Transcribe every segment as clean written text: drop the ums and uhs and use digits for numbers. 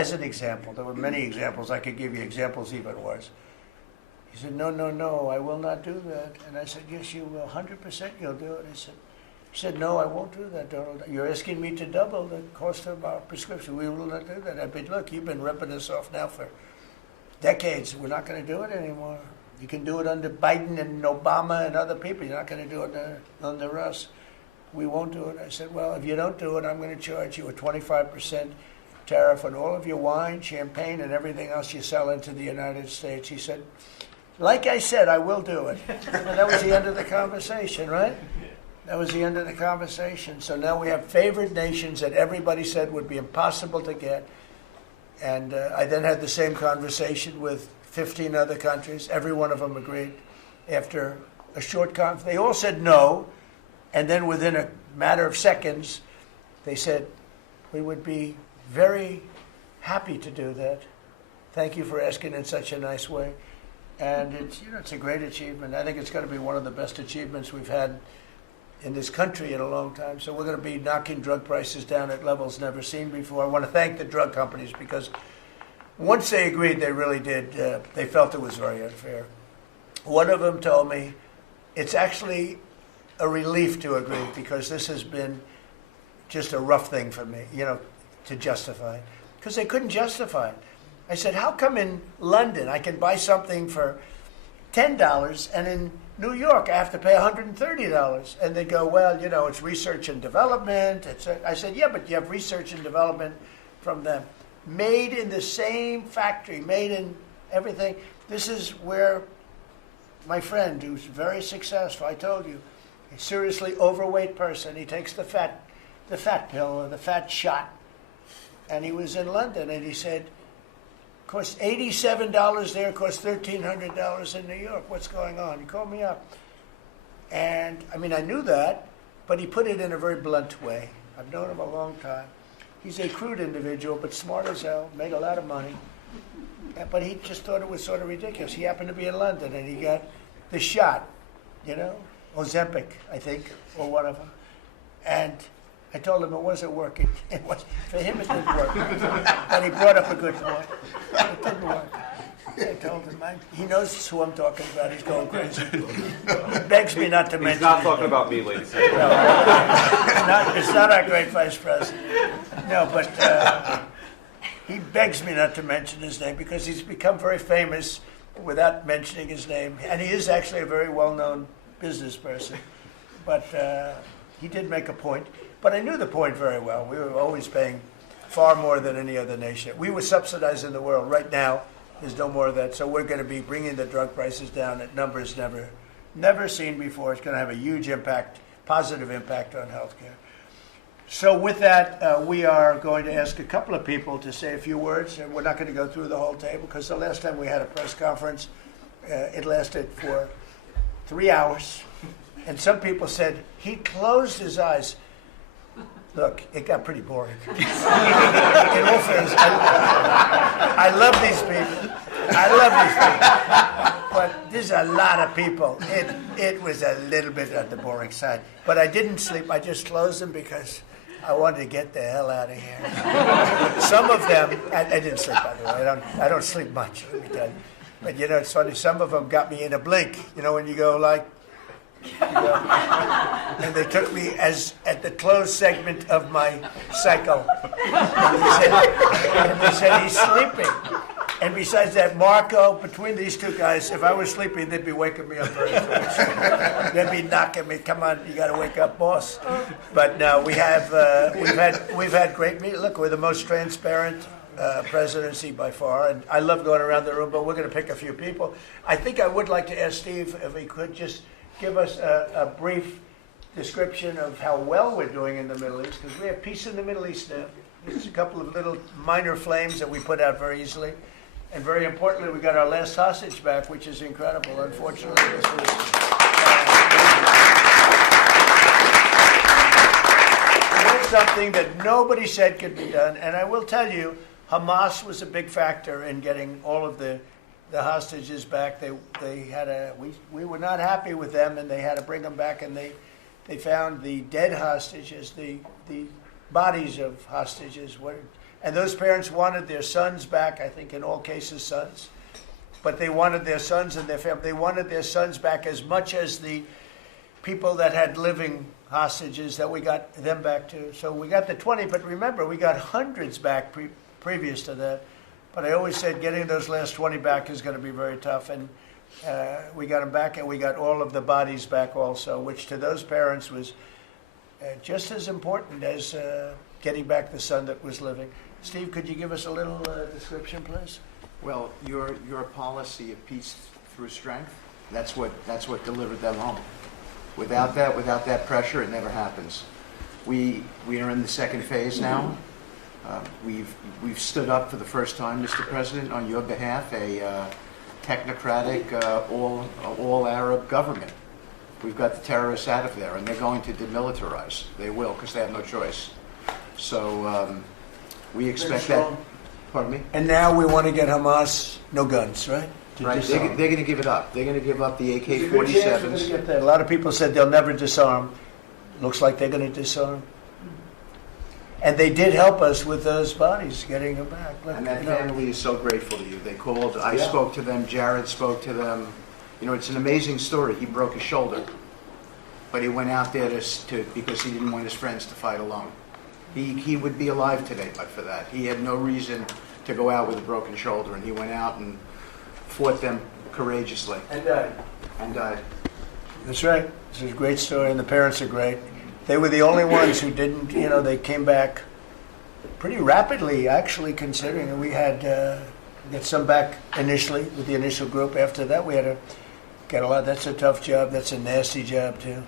as an example. There were many examples. I could give you examples even worse. He said, no, I will not do that. And I said, yes, you will. 100% you'll do it. He said, no, I won't do that, Donald. You're asking me to double the cost of our prescription. We will not do that. I said, look, you've been ripping us off now for decades. We're not going to do it anymore. You can do it under Biden and Obama and other people. You're not going to do it under us. We won't do it. I said, well, if you don't do it, I'm going to charge you a 25% tariff on all of your wine, champagne, and everything else you sell into the United States. He said, like I said, I will do it. And that was the end of the conversation, right? That was the end of the conversation. So now we have favored nations that everybody said would be impossible to get. And I then had the same conversation with 15 other countries. Every one of them agreed. After a short conference, they all said no. And then within a matter of seconds, they said, we would be very happy to do that. Thank you for asking in such a nice way. And it's a great achievement. I think it's going to be one of the best achievements we've had in this country in a long time. So we're going to be knocking drug prices down at levels never seen before. I want to thank the drug companies because once they agreed, they really did. They felt it was very unfair. One of them told me it's actually a relief to agree because this has been just a rough thing for me, to justify. Because they couldn't justify it. I said, how come in London I can buy something for $10 and in New York I have to pay $130? And they go, well, it's research and development. I said, yeah, but you have research and development from them. Made in the same factory, made in everything. This is where my friend, who's very successful, I told you, a seriously overweight person, he takes the fat pill or the fat shot. And he was in London and he said, costs $87 there, costs $1,300 in New York. What's going on? He called me up. And, I knew that, but he put it in a very blunt way. I've known him a long time. He's a crude individual, but smart as hell, made a lot of money. But he just thought it was sort of ridiculous. He happened to be in London, and he got the shot, Ozempic, I think, or one of them. And I told him it wasn't working. For him, it didn't work. And he brought up a good point. It didn't work. I told him, he knows who I'm talking about. He's going crazy. He begs me not to mention. He's not talking about me, ladies. No, it's not our great vice president. No, but he begs me not to mention his name because he's become very famous without mentioning his name. And he is actually a very well-known business person. But he did make a point. But I knew the point very well. We were always paying far more than any other nation. We were subsidizing the world. Right now, there's no more of that. So we're going to be bringing the drug prices down at numbers never seen before. It's going to have a huge impact, positive impact on healthcare. So with that, we are going to ask a couple of people to say a few words. And we're not going to go through the whole table because the last time we had a press conference, it lasted for 3 hours. And some people said he closed his eyes. Look, it got pretty boring. In all fairness, I love these people. But there's a lot of people. It was a little bit on the boring side. But I didn't sleep. I just closed them because I wanted to get the hell out of here. Some of them, I didn't sleep, by the way. I don't sleep much, let me tell you. But, it's funny. Some of them got me in a blink. When you go like, and they took me at the closed segment of my cycle. And they said, he's sleeping. And besides that, Marco, between these two guys, if I was sleeping, they'd be waking me up very fast. They'd be knocking me, come on, you got to wake up, boss. But no, we've had great meetings. Look, we're the most transparent presidency by far, and I love going around the room, but we're going to pick a few people. I think I would like to ask Steve if he could just give us a brief description of how well we're doing in the Middle East, because we have peace in the Middle East now. There's a couple of little minor flames that we put out very easily. And very importantly, we got our last hostage back, which is incredible. Unfortunately, this was something that nobody said could be done. And I will tell you, Hamas was a big factor in getting all of the hostages back. We were not happy with them, and they had to bring them back. And they found the dead hostages, the bodies of hostages. And those parents wanted their sons back, I think in all cases sons. But they wanted their sons and their family. They wanted their sons back as much as the people that had living hostages that we got them back to. So we got the 20, but remember, we got hundreds back previous to that. But I always said getting those last 20 back is going to be very tough. And we got them back, and we got all of the bodies back also, which to those parents was just as important as getting back the son that was living. Steve, could you give us a little description, please? Well, your policy of peace through strength, that's what delivered them home. Without that pressure, it never happens. We are in the second phase now. We've stood up for the first time, Mr. President, on your behalf, a technocratic, all Arab government. We've got the terrorists out of there, and they're going to demilitarize. They will, because they have no choice. So we expect that. Pardon me? And now we want to get Hamas no guns, right? Right. They're going to give it up. They're going to give up the AK-47s. A lot of people said they'll never disarm. Looks like they're going to disarm. And they did help us with those bodies, getting them back. Look, and that family is so grateful to you. They called. I spoke to them. Jared spoke to them. You know, it's an amazing story. He broke his shoulder, but he went out there to because he didn't want his friends to fight alone. He would be alive today, but for that. He had no reason to go out with a broken shoulder, and he went out and fought them courageously. And died. And died. That's right. It's a great story, and the parents are great. They were the only ones who didn't, they came back pretty rapidly, actually, considering we had get some back initially with the initial group. After that, we had to get a lot. That's a tough job. That's a nasty job, too.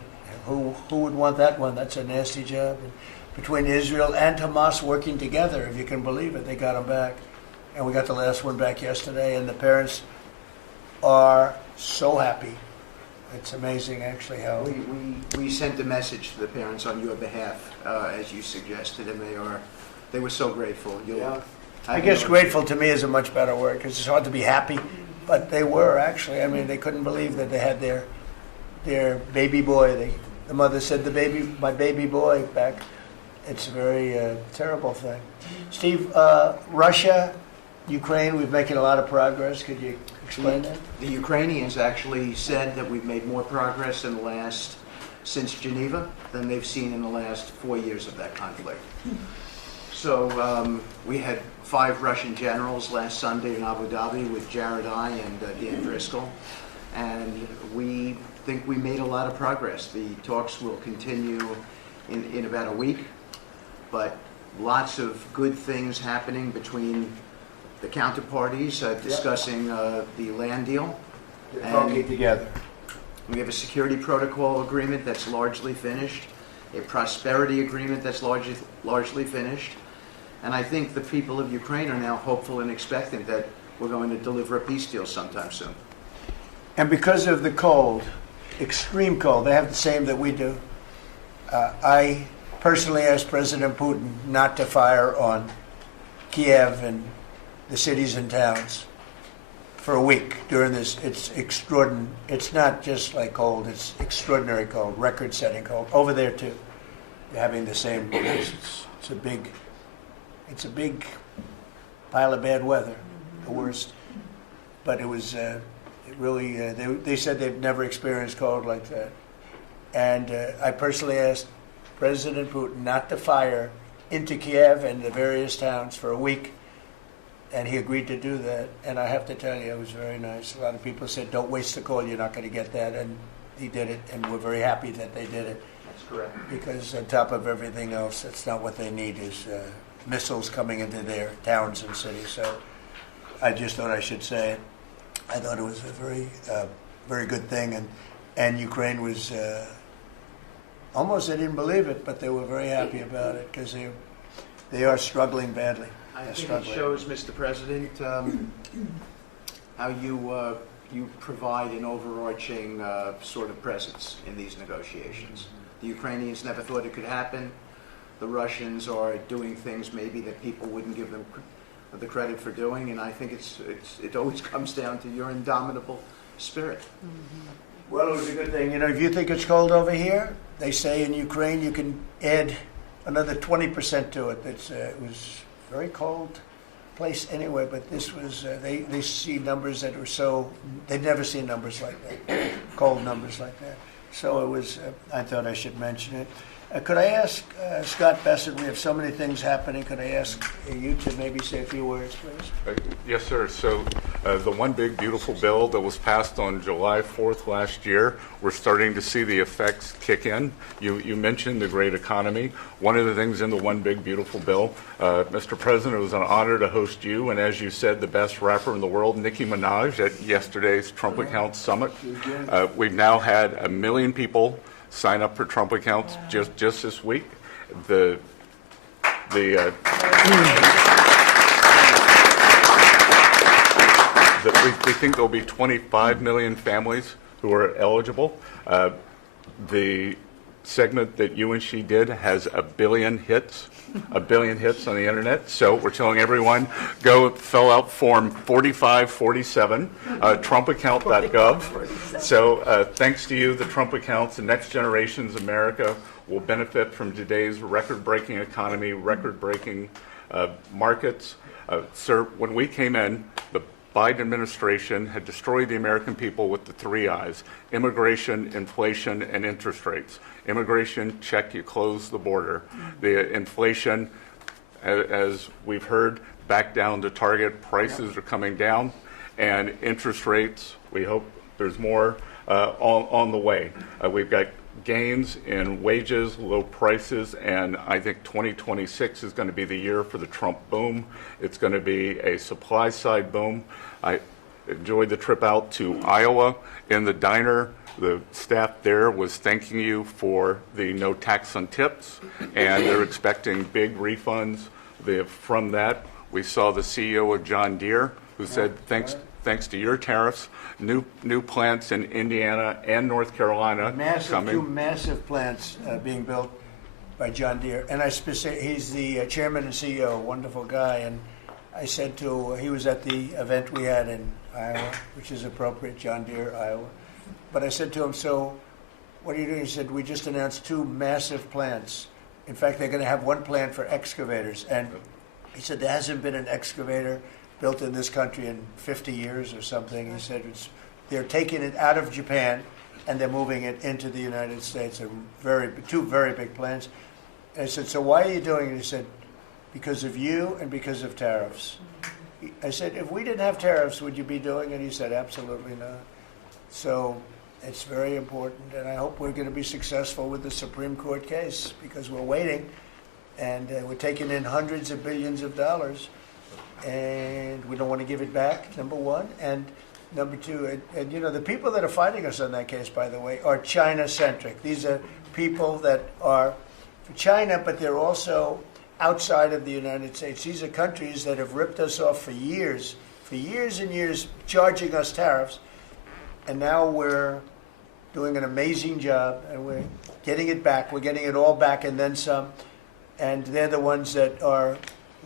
Who would want that one? That's a nasty job. And between Israel and Hamas working together, if you can believe it, they got them back. And we got the last one back yesterday, and the parents are so happy. It's amazing, actually, how we sent a message to the parents on your behalf, as you suggested, and they were so grateful. I guess grateful to me is a much better word, because it's hard to be happy, but they were actually. I mean, they couldn't believe that they had their baby boy. The mother said, my baby boy back. It's a very terrible thing. Steve, Russia, Ukraine, we're making a lot of progress. Could you explain that? The Ukrainians actually said that we've made more progress since Geneva than they've seen in the last 4 years of that conflict. So we had 5 Russian generals last Sunday in Abu Dhabi with Jared and Dan Driscoll, and we think we made a lot of progress. The talks will continue in about a week, but lots of good things happening between the counterparties discussing the land deal. They're talking together. We have a security protocol agreement that's largely finished, a prosperity agreement that's largely finished, and I think the people of Ukraine are now hopeful and expectant that we're going to deliver a peace deal sometime soon. And because of the cold, extreme cold, they have the same that we do. I personally asked President Putin not to fire on Kiev and the cities and towns for a week during this. It's extraordinary. It's not just like cold. It's extraordinary cold, record-setting cold. Over there too, they're having the same. It's a big pile of bad weather, the worst. But it was really. They said they've never experienced cold like that. And I personally asked President Putin not to fire into Kiev and the various towns for a week. And he agreed to do that. And I have to tell you, it was very nice. A lot of people said, don't waste the coal, you're not going to get that. And he did it, and we're very happy that they did it. That's correct. Because on top of everything else, that's not what they need is missiles coming into their towns and cities. So I just thought I should say it. I thought it was a very good thing. And Ukraine was, almost they didn't believe it, but they were very happy about it because they are struggling badly. I think it shows, Mr. President, how you provide an overarching sort of presence in these negotiations. The Ukrainians never thought it could happen. The Russians are doing things maybe that people wouldn't give them the credit for doing, and I think it always comes down to your indomitable spirit. Mm-hmm. Well, it was a good thing. If you think it's cold over here, they say in Ukraine you can add another 20% to it. It was very cold place anyway, but this was, they see numbers that were so, they'd never seen numbers like that, cold numbers like that. So it was, I thought I should mention it. Could I ask Scott Bessett, we have so many things happening, could I ask you to maybe say a few words, please? Yes, sir. So the one big beautiful bill that was passed on July 4th last year, we're starting to see the effects kick in. You mentioned the great economy. One of the things in the one big beautiful bill, Mr. President, it was an honor to host you, and as you said, the best rapper in the world, Nicki Minaj, at yesterday's Trump Accounts Summit. We've now had 1 million people sign up for Trump accounts just this week. We think there'll be 25 million families who are eligible. The segment that you and she did has 1 billion hits. 1 billion hits on the internet. So we're telling everyone, go fill out form 4547, trumpaccount.gov. So thanks to you, the Trump accounts, the next generation's America will benefit from today's record-breaking economy, record-breaking markets. Sir, when we came in, the Biden administration had destroyed the American people with the 3 I's: immigration, inflation, and interest rates. Immigration, check, you close the border. The inflation, as we've heard, back down to target. Prices are coming down. And interest rates, we hope there's more on the way. We've got gains in wages, low prices, and I think 2026 is going to be the year for the Trump boom. It's going to be a supply side boom. I enjoyed the trip out to Iowa. In the diner, the staff there was thanking you for the no tax on tips, and they're expecting big refunds from that. We saw the CEO of John Deere, who said, thanks to your tariffs, new plants in Indiana and North Carolina coming. 2 massive plants being built by John Deere. And he's the chairman and CEO, wonderful guy. And I said he was at the event we had in Iowa, which is appropriate, John Deere, Iowa. But I said to him, so what are you doing? He said, we just announced 2 massive plants. In fact, they're going to have 1 plant for excavators. And he said, there hasn't been an excavator built in this country in 50 years or something. He said they're taking it out of Japan and they're moving it into the United States. They're 2 very big plants. And I said, so why are you doing it? He said, because of you and because of tariffs. I said, if we didn't have tariffs, would you be doing it? He said, absolutely not. So it's very important, and I hope we're going to be successful with the Supreme Court case, because we're waiting, and we're taking in hundreds of billions of dollars, and we don't want to give it back, number one. And number two, and you know, the people that are fighting us on that case, by the way, are China-centric. These are people that are for China, but they're also outside of the United States. These are countries that have ripped us off for years and years, charging us tariffs, and now we're doing an amazing job, and we're getting it back. We're getting it all back and then some, and they're the ones that are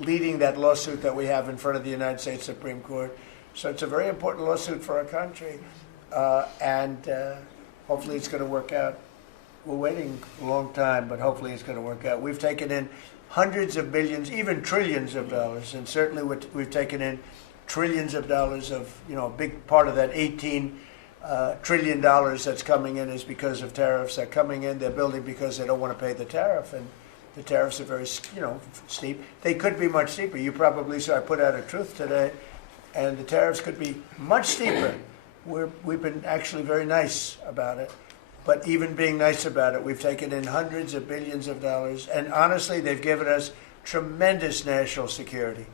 leading that lawsuit that we have in front of the United States Supreme Court. So it's a very important lawsuit for our country, and hopefully it's going to work out. We're waiting a long time, but hopefully it's going to work out. We've taken in hundreds of billions, even trillions of dollars, and certainly we've taken in trillions of dollars of, you know, a big part of that $18 trillion that's coming in is because of tariffs. They're coming in, they're building because they don't want to pay the tariff, and the tariffs are very, you know, steep. They could be much steeper. You probably saw I put out a truth today, and the tariffs could be much steeper. We've been actually very nice about it. But even being nice about it, we've taken in hundreds of billions of dollars. And honestly, they've given us tremendous national security.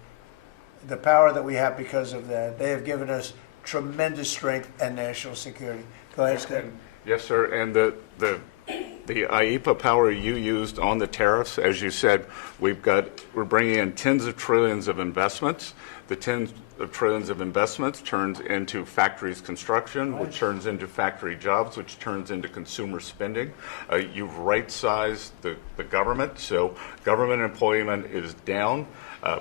The power that we have because of that. They have given us tremendous strength and national security. Go ahead, Scott. Yes, sir. And the IEPA power you used on the tariffs, as you said, we're bringing in tens of trillions of investments. The tens of trillions of investments turns into factories construction, which turns into factory jobs, which turns into consumer spending. You've right-sized the government, so government employment is down.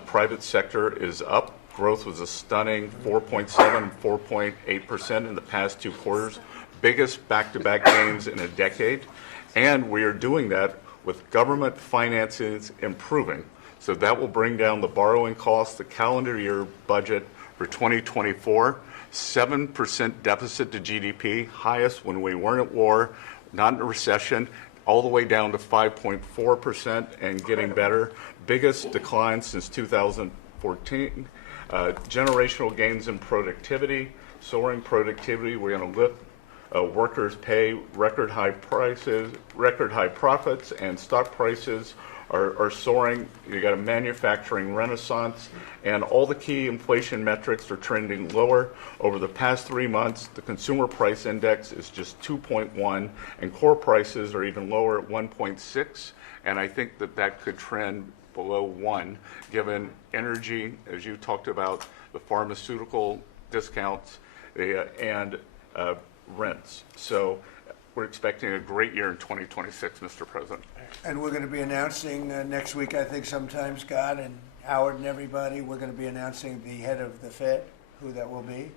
Private sector is up. Growth was a stunning 4.7%, 4.8% in the past 2 quarters. Biggest back-to-back gains in a decade. And we are doing that with government finances improving. So that will bring down the borrowing cost, the calendar year budget for 2024, 7% deficit to GDP, highest when we weren't at war, not in a recession, all the way down to 5.4% and getting better. Biggest decline since 2014. Generational gains in productivity, soaring productivity. We're going to lift workers' pay, record high prices, record high profits, and stock prices are soaring. You got a manufacturing renaissance, and all the key inflation metrics are trending lower. Over the past 3 months, the consumer price index is just 2.1, and core prices are even lower at 1.6, and I think that could trend below 1, given energy, as you talked about, the pharmaceutical discounts, and rents. So we're expecting a great year in 2026, Mr. President. And we're going to be announcing next week, I think sometime, Scott and Howard and everybody, we're going to be announcing the head of the Fed, who that will be.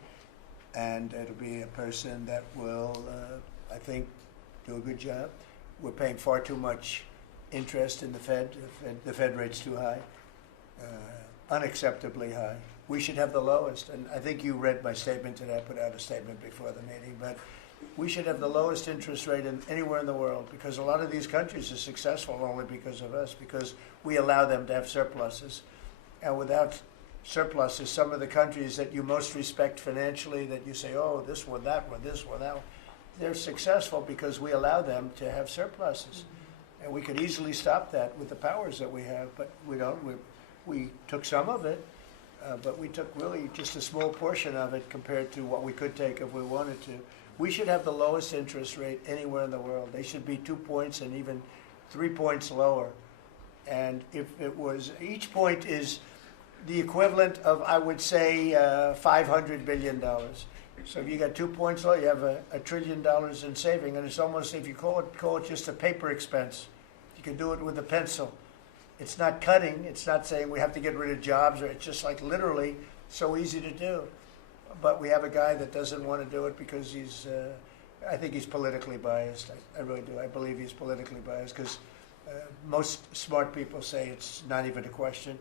And it'll be a person that will, I think, do a good job. We're paying far too much interest in the Fed. The Fed rate's too high, unacceptably high. We should have the lowest. And I think you read my statement today. I put out a statement before the meeting. But we should have the lowest interest rate anywhere in the world, because a lot of these countries are successful only because of us, because we allow them to have surpluses. And without surpluses, some of the countries that you most respect financially, that you say, oh, this one, that one, this one, that one, they're successful because we allow them to have surpluses. And we could easily stop that with the powers that we have, but we don't. We took some of it, but we took really just a small portion of it compared to what we could take if we wanted to. We should have the lowest interest rate anywhere in the world. They should be 2 points and even 3 points lower. And if it was, each point is the equivalent of, I would say, $500 billion. So if you got 2 points low, you have $1 trillion in saving. And it's almost, if you call it just a paper expense. You can do it with a pencil. It's not cutting. It's not saying we have to get rid of jobs, or it's just like literally so easy to do. But we have a guy that doesn't want to do it because he's, I think he's politically biased. I really do. I believe he's politically biased because most smart people say it's not even a question.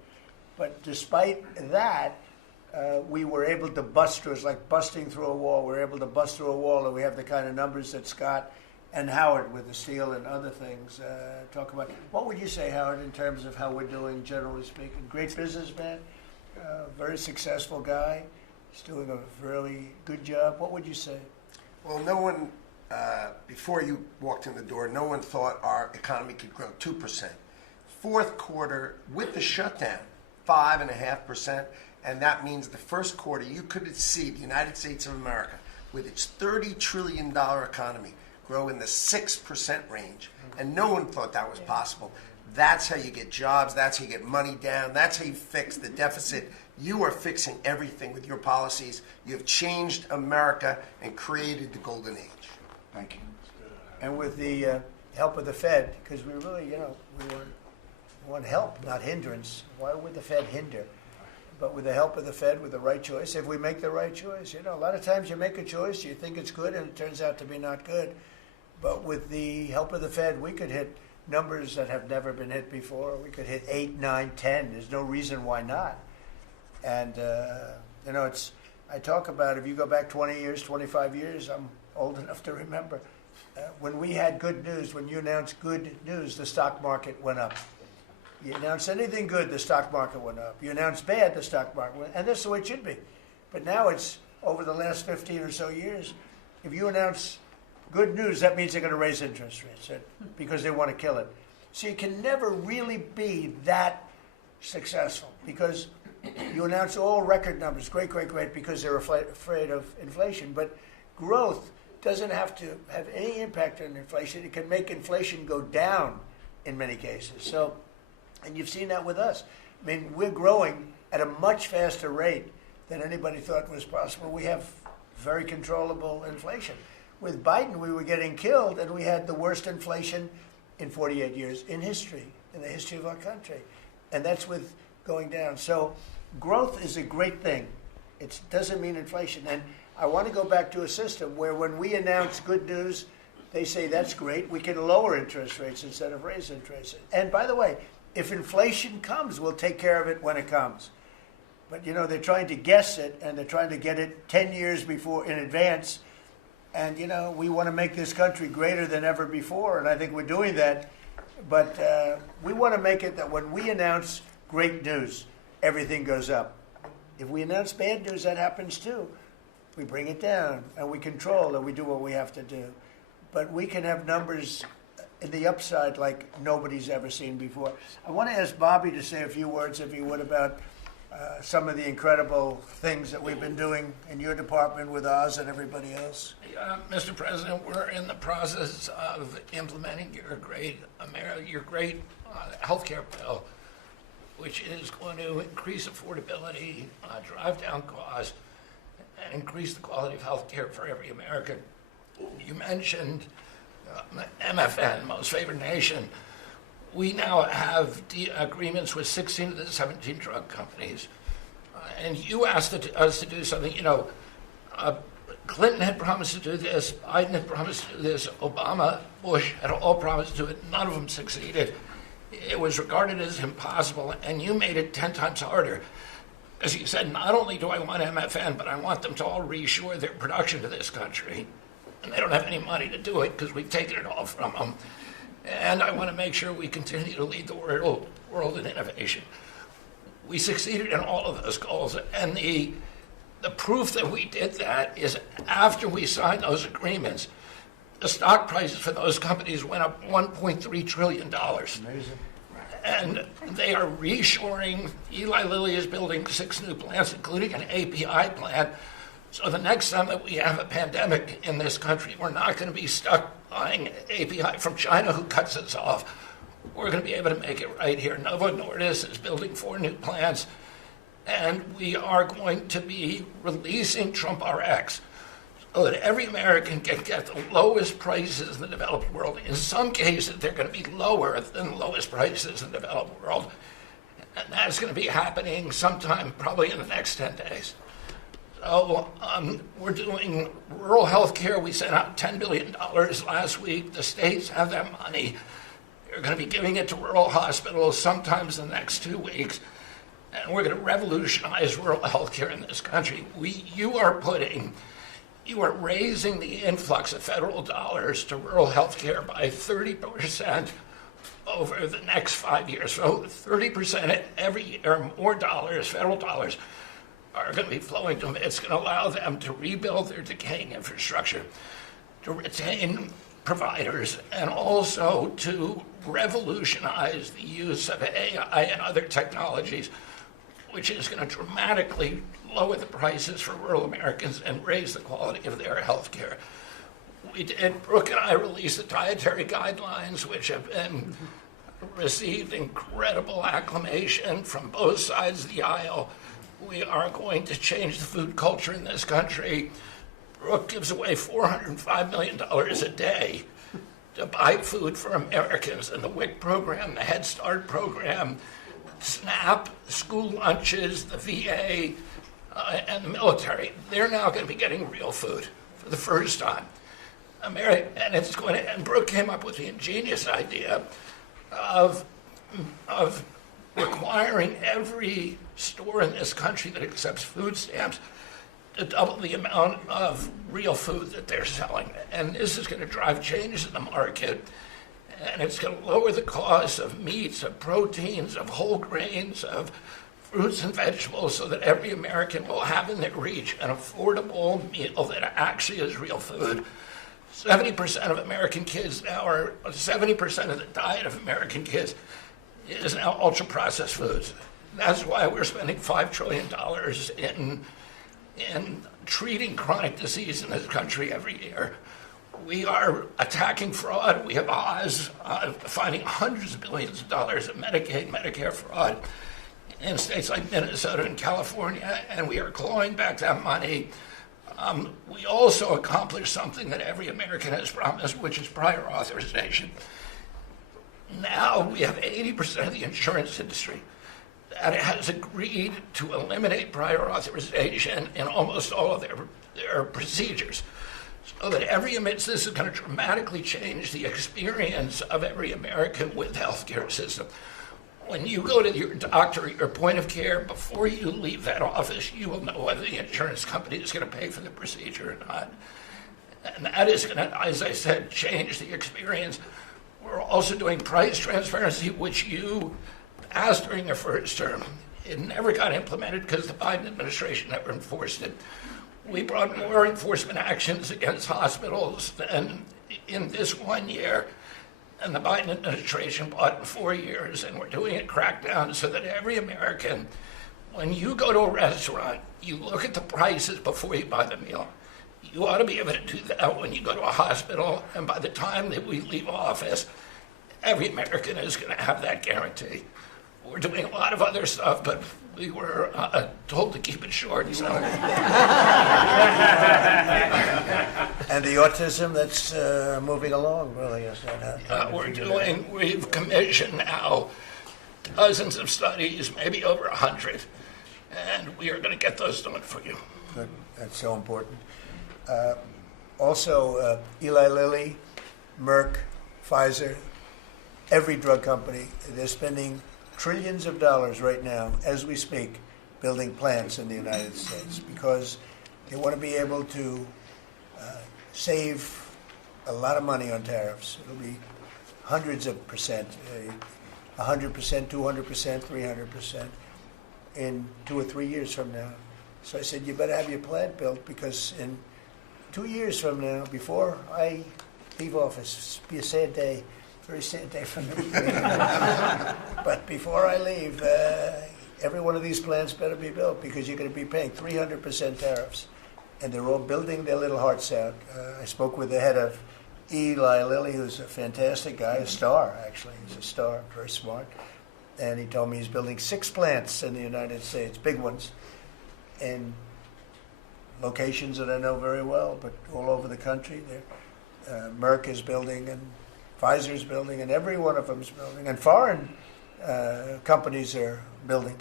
But despite that, we were able to bust through. It's like busting through a wall. We're able to bust through a wall, and we have the kind of numbers that Scott and Howard with the steel and other things talk about. What would you say, Howard, in terms of how we're doing, generally speaking? Great businessman, very successful guy. He's doing a really good job. What would you say? Well, no one, before you walked in the door, no one thought our economy could grow 2%. Fourth quarter, with the shutdown, 5.5%, and that means the first quarter, you could see the United States of America, with its $30 trillion economy, grow in the 6% range. And no one thought that was possible. That's how you get jobs. That's how you get money down. That's how you fix the deficit. You are fixing everything with your policies. You have changed America and created the golden age. Thank you. And with the help of the Fed, because we really, we want help, not hindrance. Why would the Fed hinder? But with the help of the Fed, with the right choice, if we make the right choice, a lot of times you make a choice, you think it's good, and it turns out to be not good. But with the help of the Fed, we could hit numbers that have never been hit before. We could hit 8, 9, 10. There's no reason why not. And, I talk about, if you go back 20 years, 25 years, I'm old enough to remember, when we had good news, when you announced good news, the stock market went up. You announced anything good, the stock market went up. You announced bad, the stock market went up. And that's the way it should be. But now it's, over the last 15 or so years, if you announce good news, that means they're going to raise interest rates because they want to kill it. So you can never really be that successful because you announce all record numbers, great, because they're afraid of inflation. But growth doesn't have to have any impact on inflation. It can make inflation go down in many cases. So, and you've seen that with us. I mean, we're growing at a much faster rate than anybody thought was possible. We have very controllable inflation. With Biden, we were getting killed, and we had the worst inflation in 48 years in history, in the history of our country. And that's with going down. So growth is a great thing. It doesn't mean inflation. And I want to go back to a system where when we announce good news, they say, that's great. We can lower interest rates instead of raise interest rates. And by the way, if inflation comes, we'll take care of it when it comes. But, they're trying to guess it, and they're trying to get it 10 years before in advance. And, we want to make this country greater than ever before, and I think we're doing that. But we want to make it that when we announce great news, everything goes up. If we announce bad news, that happens too. We bring it down, and we control, and we do what we have to do. But we can have numbers in the upside like nobody's ever seen before. I want to ask Bobby to say a few words, if he would, about some of the incredible things that we've been doing in your department with Oz and everybody else. Mr. President, we're in the process of implementing your great health care bill, which is going to increase affordability, drive down costs, and increase the quality of health care for every American. You mentioned MFN, Most Favored Nation. We now have agreements with 16 of the 17 drug companies. And you asked us to do something. Clinton had promised to do this, Biden had promised to do this, Obama, Bush had all promised to do it. None of them succeeded. It was regarded as impossible, and you made it 10 times harder. As you said, not only do I want MFN, but I want them to all reshore their production to this country. And they don't have any money to do it because we've taken it all from them. And I want to make sure we continue to lead the world in innovation. We succeeded in all of those goals, and the proof that we did that is after we signed those agreements, the stock prices for those companies went up $1.3 trillion. Amazing. And they are reshoring. Eli Lilly is building 6 new plants, including an API plant. So the next time that we have a pandemic in this country, we're not going to be stuck buying API from China, who cuts us off. We're going to be able to make it right here. Novo Nordisk is building 4 new plants, and we are going to be releasing Trump RX so that every American can get the lowest prices in the developed world. In some cases, they're going to be lower than the lowest prices in the developed world, and that's going to be happening sometime probably in the next 10 days. So we're doing rural health care. We sent out $10 billion last week. The states have that money. They're going to be giving it to rural hospitals sometimes in the next 2 weeks. And we're going to revolutionize rural health care in this country. You are raising the influx of federal dollars to rural health care by 30% over the next 5 years. So 30% every year, more dollars, federal dollars, are going to be flowing to them. It's going to allow them to rebuild their decaying infrastructure, to retain providers, and also to revolutionize the use of AI and other technologies, which is going to dramatically lower the prices for rural Americans and raise the quality of their health care. Brooke and I released the dietary guidelines, which have been received incredible acclamation from both sides of the aisle. We are going to change the food culture in this country. Brooke gives away $405 million a day to buy food for Americans. And the WIC program, the Head Start program, SNAP, school lunches, the VA, and the military, they're now going to be getting real food for the first time. And Brooke came up with the ingenious idea of requiring every store in this country that accepts food stamps to double the amount of real food that they're selling. And this is going to drive changes in the market, and it's going to lower the cost of meats, of proteins, of whole grains, of fruits and vegetables, so that every American will have in their reach an affordable meal that actually is real food. 70% of American kids now are, 70% of the diet of American kids is now ultra-processed foods. That's why we're spending $5 trillion in treating chronic disease in this country every year. We are attacking fraud. We have Oz finding hundreds of billions of dollars of Medicaid, Medicare fraud in states like Minnesota and California, and we are clawing back that money. We also accomplished something that every American has promised, which is prior authorization. Now we have 80% of the insurance industry that has agreed to eliminate prior authorization in almost all of their procedures. So that this is going to dramatically change the experience of every American with the healthcare system. When you go to your doctor at your point of care, before you leave that office, you will know whether the insurance company is going to pay for the procedure or not. And that is going to, as I said, change the experience. We're also doing price transparency, which you asked during your first term. It never got implemented because the Biden administration never enforced it. We brought more enforcement actions against hospitals than in this 1 year, and the Biden administration bought in 4 years, and we're doing a crackdown so that every American, when you go to a restaurant, you look at the prices before you buy the meal. You ought to be able to do that when you go to a hospital, and by the time that we leave office, every American is going to have that guarantee. We're doing a lot of other stuff, but we were told to keep it short. So. And the autism, that's moving along, really, is that? We've commissioned now dozens of studies, maybe over 100, and we are going to get those done for you. Good. That's so important. Also, Eli Lilly, Merck, Pfizer, every drug company, they're spending trillions of dollars right now, as we speak, building plants in the United States because they want to be able to save a lot of money on tariffs. It'll be hundreds of percent, 100%, 200%, 300% in 2 or 3 years from now. So I said, you better have your plant built because in 2 years from now, before I leave office, it'll be a sad day. Very sad day for me. But before I leave, every one of these plants better be built because you're going to be paying 300% tariffs. And they're all building their little hearts out. I spoke with the head of Eli Lilly, who's a fantastic guy, a star, actually. He's a star, very smart. And he told me he's building 6 plants in the United States, big ones, in locations that I know very well, but all over the country. Merck is building, and Pfizer's building, and every one of them's building, and foreign companies are building.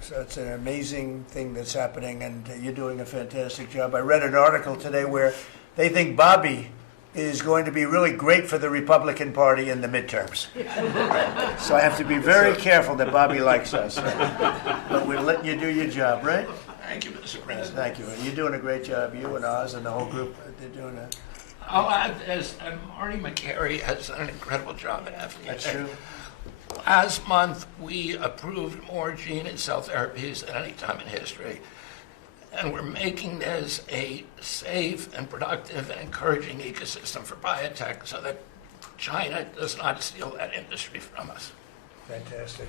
So it's an amazing thing that's happening, and you're doing a fantastic job. I read an article today where they think Bobby is going to be really great for the Republican Party in the midterms. So I have to be very careful that Bobby likes us. But we'll let you do your job, right? Thank you, Mr. President. Thank you. You're doing a great job. You and Oz and the whole group, they're doing a... I'll add this, and Marty McCary has done an incredible job at FDA. That's true. Last month, we approved more gene and cell therapies than any time in history. And we're making this a safe and productive and encouraging ecosystem for biotech so that China does not steal that industry from us. Fantastic.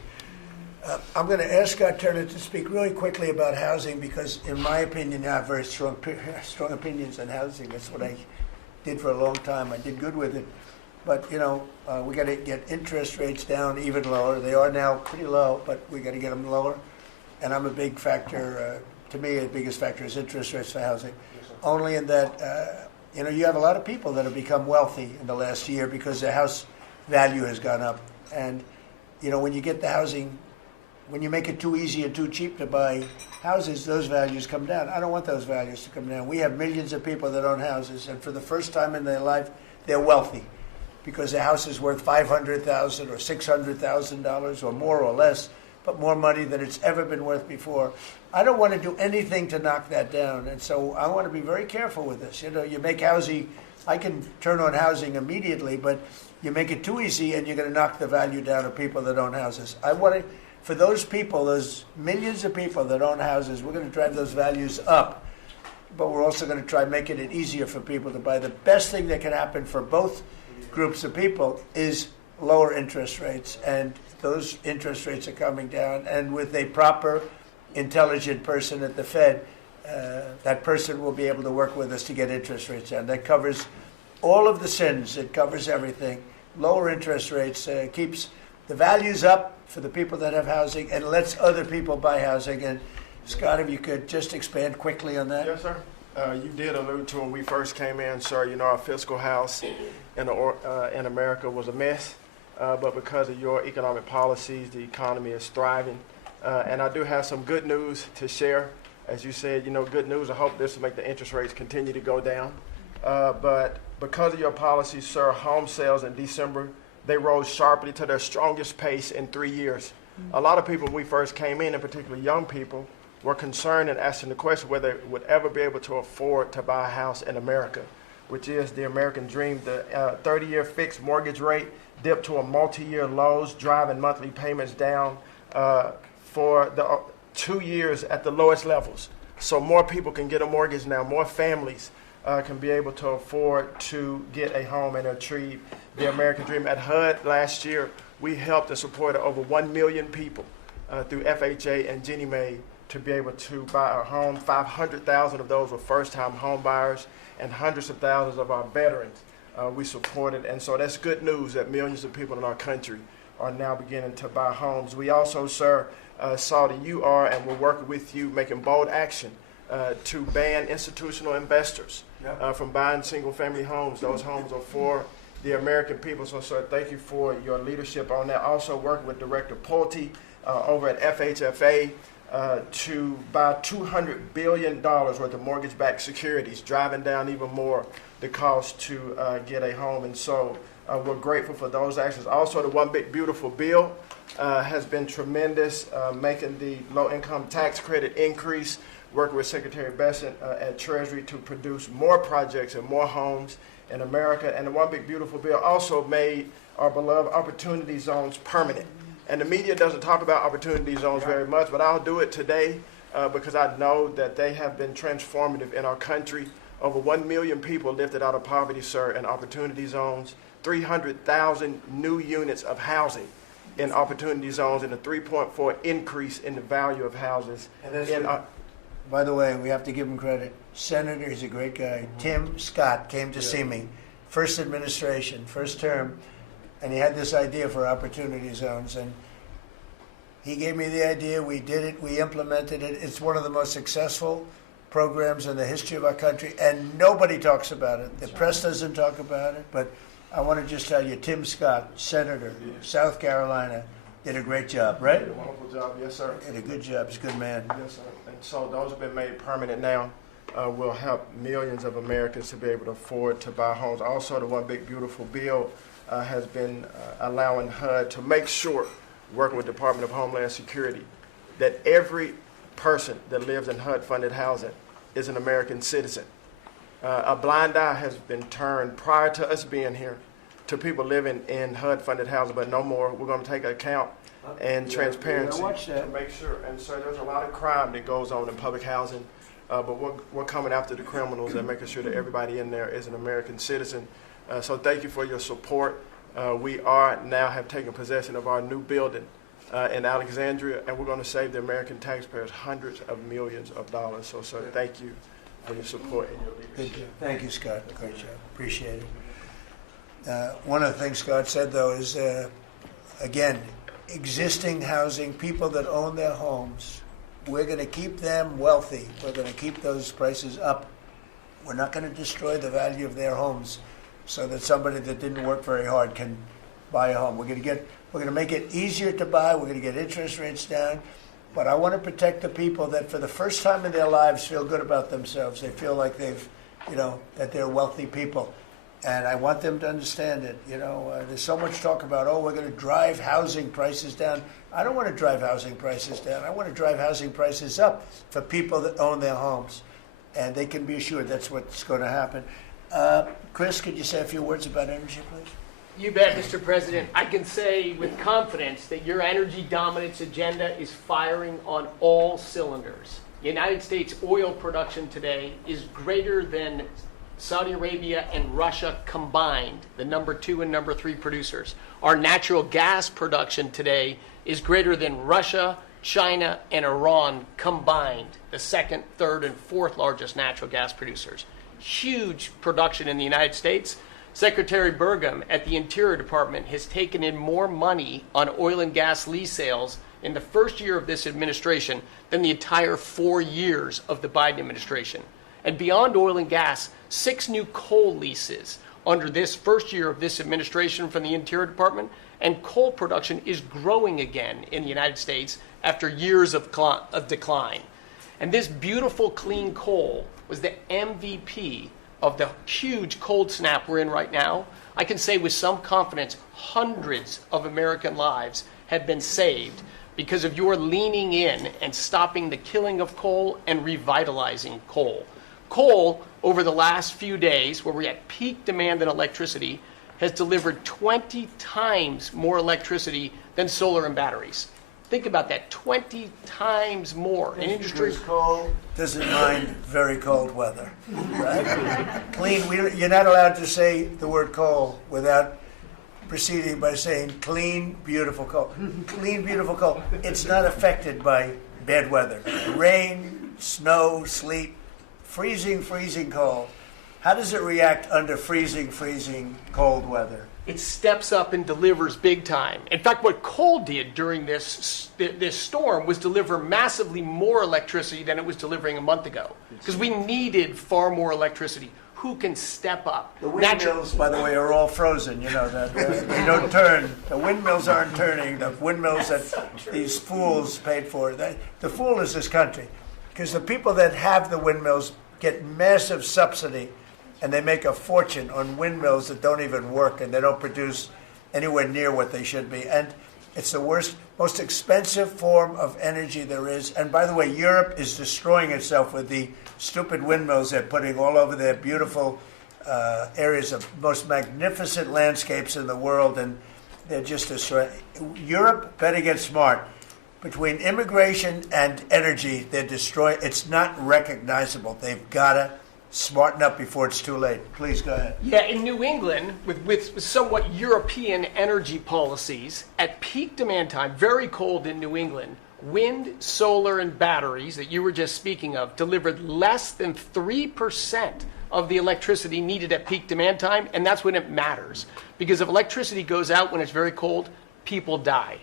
I'm going to ask Scott Turner to speak really quickly about housing because, in my opinion, I have very strong opinions on housing. That's what I did for a long time. I did good with it. But, we got to get interest rates down even lower. They are now pretty low, but we got to get them lower. And I'm a big factor, to me, the biggest factor is interest rates for housing. Only in that, you have a lot of people that have become wealthy in the last year because their house value has gone up. And, when you get the housing, when you make it too easy and too cheap to buy houses, those values come down. I don't want those values to come down. We have millions of people that own houses, and for the first time in their life, they're wealthy because their house is worth $500,000 or $600,000 or more or less, but more money than it's ever been worth before. I don't want to do anything to knock that down, and so I want to be very careful with this. You make housing, I can turn on housing immediately, but you make it too easy and you're going to knock the value down of people that own houses. I want to, for those people, those millions of people that own houses, we're going to drive those values up, but we're also going to try making it easier for people to buy. The best thing that can happen for both groups of people is lower interest rates, and those interest rates are coming down, and with a proper, intelligent person at the Fed, that person will be able to work with us to get interest rates down. That covers all of the sins. It covers everything. Lower interest rates keeps the values up for the people that have housing and lets other people buy housing. And Scott, if you could just expand quickly on that. Yes, sir. You did allude to when we first came in, sir, our fiscal house in America was a mess. But because of your economic policies, the economy is thriving. And I do have some good news to share. As you said, good news. I hope this will make the interest rates continue to go down. But because of your policies, sir, home sales in December they rose sharply to their strongest pace in 3 years. A lot of people, when we first came in particularly young people, were concerned and asking the question whether they would ever be able to afford to buy a house in America, which is the American dream. The 30-year fixed mortgage rate dipped to a multi-year lows, driving monthly payments down for the 2 years at the lowest levels. So more people can get a mortgage now, more families can be able to afford to get a home and achieve the American dream. At HUD last year, we helped and supported over 1 million people through FHA and Ginnie Mae to be able to buy a home. 500,000 of those were first-time home buyers, and hundreds of thousands of our veterans we supported. And so that's good news that millions of people in our country are now beginning to buy homes. We also, sir, saw that you are, and we're working with you, making bold action to ban institutional investors from buying single-family homes. Those homes are for the American people. So, sir, thank you for your leadership on that. Also working with Director Pulte over at FHFA to buy $200 billion worth of mortgage-backed securities, driving down even more the cost to get a home. And so we're grateful for those actions. Also, the One Big Beautiful Bill has been tremendous, making the low-income tax credit increase, working with Secretary Bessent at Treasury to produce more projects and more homes in America. And the One Big Beautiful Bill also made our beloved opportunity zones permanent. And the media doesn't talk about opportunity zones very much, but I'll do it today because I know that they have been transformative in our country. Over 1 million people lifted out of poverty, sir, in opportunity zones, 300,000 new units of housing in opportunity zones, and a 3.4 increase in the value of houses. By the way, we have to give him credit. Senator, he's a great guy. Tim Scott came to see me, first administration, first term, and he had this idea for opportunity zones, and he gave me the idea. We did it. We implemented it. It's one of the most successful programs in the history of our country, and nobody talks about it. The press doesn't talk about it, but I want to just tell you, Tim Scott, Senator, South Carolina, did a great job, right? Did a wonderful job, yes, sir. Did a good job. He's a good man. Yes, sir. And so those have been made permanent now. Will help millions of Americans to be able to afford to buy homes. Also, the One Big Beautiful Bill has been allowing HUD to make sure, working with the Department of Homeland Security, that every person that lives in HUD-funded housing is an American citizen. A blind eye has been turned prior to us being here to people living in HUD-funded housing, but no more. We're going to take account and transparency to make sure. And so there's a lot of crime that goes on in public housing, but we're coming after the criminals and making sure that everybody in there is an American citizen. So thank you for your support. We are now have taken possession of our new building in Alexandria, and we're going to save the American taxpayers hundreds of millions of dollars. So, sir, thank you for your support and your leadership. Thank you, Scott. Great job. Appreciate it. One of the things Scott said, though, is, again, existing housing, people that own their homes, we're going to keep them wealthy. We're going to keep those prices up. We're not going to destroy the value of their homes so that somebody that didn't work very hard can buy a home. We're going to make it easier to buy. We're going to get interest rates down. But I want to protect the people that for the first time in their lives feel good about themselves. They feel like they've, that they're wealthy people. And I want them to understand it. There's so much talk about, we're going to drive housing prices down. I don't want to drive housing prices down. I want to drive housing prices up for people that own their homes. And they can be assured that's what's going to happen. Chris, could you say a few words about energy, please? You bet, Mr. President. I can say with confidence that your energy dominance agenda is firing on all cylinders. United States oil production today is greater than Saudi Arabia and Russia combined, the number 2 and number 3 producers. Our natural gas production today is greater than Russia, China, and Iran combined, the 2nd, 3rd, and 4th largest natural gas producers. Huge production in the United States. Secretary Burgum at the Interior Department has taken in more money on oil and gas lease sales in the first year of this administration than the entire 4 years of the Biden administration. And beyond oil and gas, 6 new coal leases under this first year of this administration from the Interior Department, and coal production is growing again in the United States after years of decline. And this beautiful clean coal was the MVP of the huge cold snap we're in right now, I can say with some confidence hundreds of American lives have been saved because of your leaning in and stopping the killing of coal and revitalizing coal. Coal, over the last few days, where we're at peak demand in electricity, has delivered 20 times more electricity than solar and batteries. Think about that, 20 times more. An industry. Because coal doesn't mind very cold weather, right? You're not allowed to say the word coal without proceeding by saying clean, beautiful coal. Clean, beautiful coal. It's not affected by bad weather. Rain, snow, sleet, freezing cold. How does it react under freezing cold weather? It steps up and delivers big time. In fact, what coal did during this storm was deliver massively more electricity than it was delivering a month ago, because we needed far more electricity. Who can step up? The windmills, by the way, are all frozen. You know that they don't turn. The windmills aren't turning. The windmills that these fools paid for. The fool is this country, because the people that have the windmills get massive subsidy. And they make a fortune on windmills that don't even work and they don't produce anywhere near what they should be. And it's the worst, most expensive form of energy there is. And by the way, Europe is destroying itself with the stupid windmills they're putting all over their beautiful areas of most magnificent landscapes in the world. And they're just destroying. Europe better get smart. Between immigration and energy, they're destroying. It's not recognizable. They've got to smarten up before it's too late. Please go ahead. Yeah, in New England, with somewhat European energy policies, at peak demand time, very cold in New England, wind, solar, and batteries that you were just speaking of delivered less than 3% of the electricity needed at peak demand time, and that's when it matters. Because if electricity goes out when it's very cold, people die.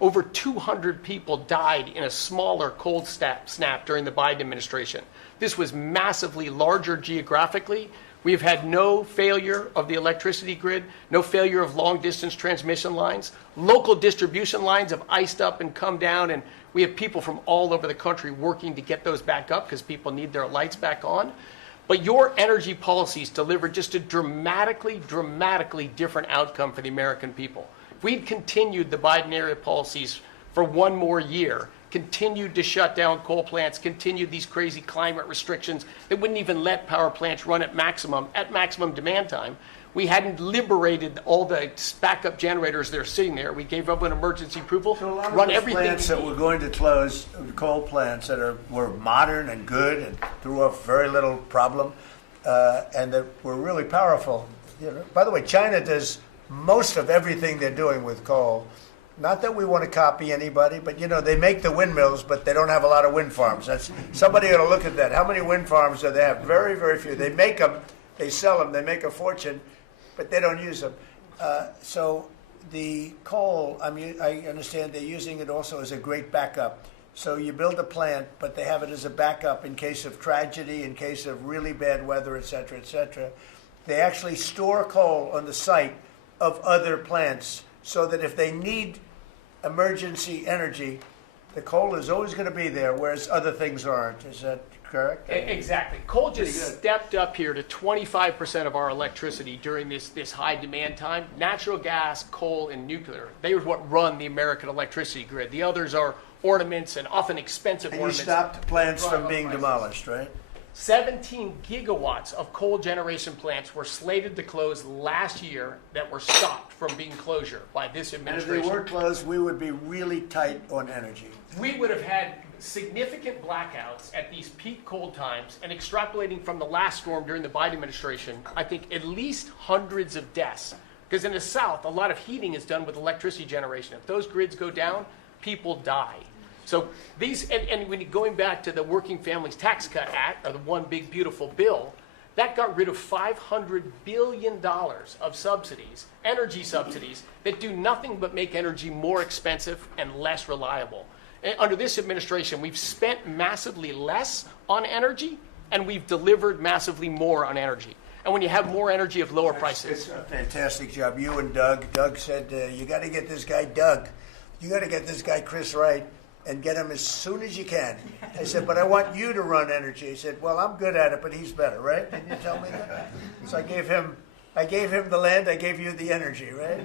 Over 200 people died in a smaller cold snap during the Biden administration. This was massively larger geographically. We've had no failure of the electricity grid, no failure of long-distance transmission lines. Local distribution lines have iced up and come down, and we have people from all over the country working to get those back up because people need their lights back on. But your energy policies delivered just a dramatically different outcome for the American people. If we'd continued the Biden-era policies for one more year, continued to shut down coal plants, continued these crazy climate restrictions that wouldn't even let power plants run at maximum demand time, we hadn't liberated all the backup generators that are sitting there. We gave up an emergency approval, So a lot of run those everything. plants that were going to close, coal plants that were modern and good and threw off very little problem, and that were really powerful. You know, by the way, China does most of everything they're doing with coal. Not that we want to copy anybody, but you know, they make the windmills, but they don't have a lot of wind farms. Somebody ought to look at that. How many wind farms do they have? Very, very few. They make them, they sell them, they make a fortune, but they don't use them. So the coal, I mean, I understand they're using it also as a great backup. So you build a plant, but they have it as a backup in case of tragedy, in case of really bad weather, et cetera, et cetera. They actually store coal on the site of other plants so that if they need emergency energy, the coal is always going to be there, whereas other things aren't. Is that correct? Exactly. Coal just stepped up here to 25% of our electricity during this high demand time. Natural gas, coal, and nuclear, they are what run the American electricity grid. The others are ornaments and often expensive And you ornaments. stopped plants from being demolished, right? 17 gigawatts of coal generation plants were slated to close last year that were stopped from being closure by this And if administration. they were closed, we would be really tight on energy. We would have had significant blackouts at these peak cold times, and extrapolating from the last storm during the Biden administration, I think at least hundreds of deaths. Because in the South, a lot of heating is done with electricity generation. If those grids go down, people die. So these, and when you're going back to the Working Families Tax Cut Act, or the One Big Beautiful Bill, that got rid of $500 billion of subsidies, energy subsidies, that do nothing but make energy more expensive and less reliable. And under this administration, we've spent massively less on energy, and we've delivered massively more on energy. And when you have more energy of lower prices. It's a fantastic job. You and Doug. Doug said, you got to get this guy Doug. You got to get this guy Chris right. and get him as soon as you can. I said, but I want you to run energy. He said, well, I'm good at it, but he's better, right? Didn't you tell me that? So I gave him the land, I gave you the energy, right?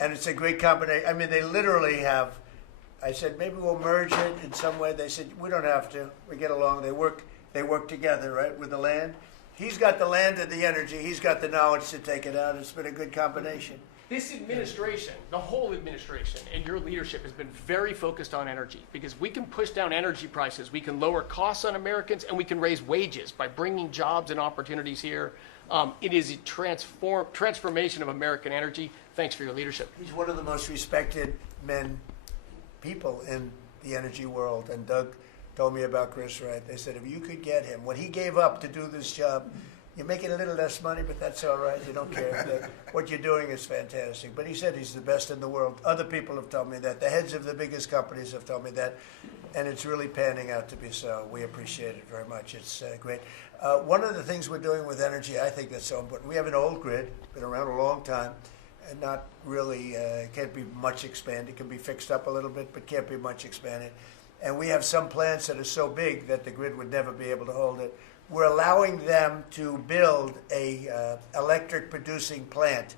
And it's a great combination. I mean, they literally have, I said, maybe we'll merge it in some way. They said, we don't have to. We get along. They work together, right, with the land. He's got the land and the energy. He's got the knowledge to take it out. It's been a good combination. This administration, the whole administration, and your leadership has been very focused on energy because we can push down energy prices, we can lower costs on Americans, and we can raise wages by bringing jobs and opportunities here. It is a transformation of American energy. Thanks for your leadership. He's one of the most respected people in the energy world. And Doug told me about Chris Wright. They said, if you could get him, what he gave up to do this job, you're making a little less money, but that's all right. You don't care. What you're doing is fantastic. But he said he's the best in the world. Other people have told me that. The heads of the biggest companies have told me that. And it's really panning out to be so. We appreciate it very much. It's great. One of the things we're doing with energy, I think that's so important. We have an old grid, been around a long time, and not really, can't be much expanded. It can be fixed up a little bit, but can't be much expanded. And we have some plants that are so big that the grid would never be able to hold it. We're allowing them to build a electric producing plant,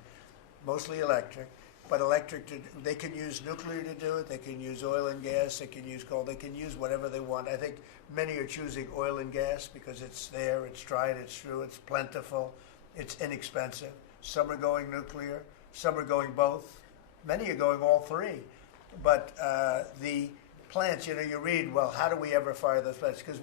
mostly electric, but they can use nuclear to do it, they can use oil and gas, they can use coal, they can use whatever they want. I think many are choosing oil and gas because it's there, it's tried, it's true, it's plentiful, it's inexpensive. Some are going nuclear, some are going both. Many are going all three. But the plants, you read, well, how do we ever fire those plants? Because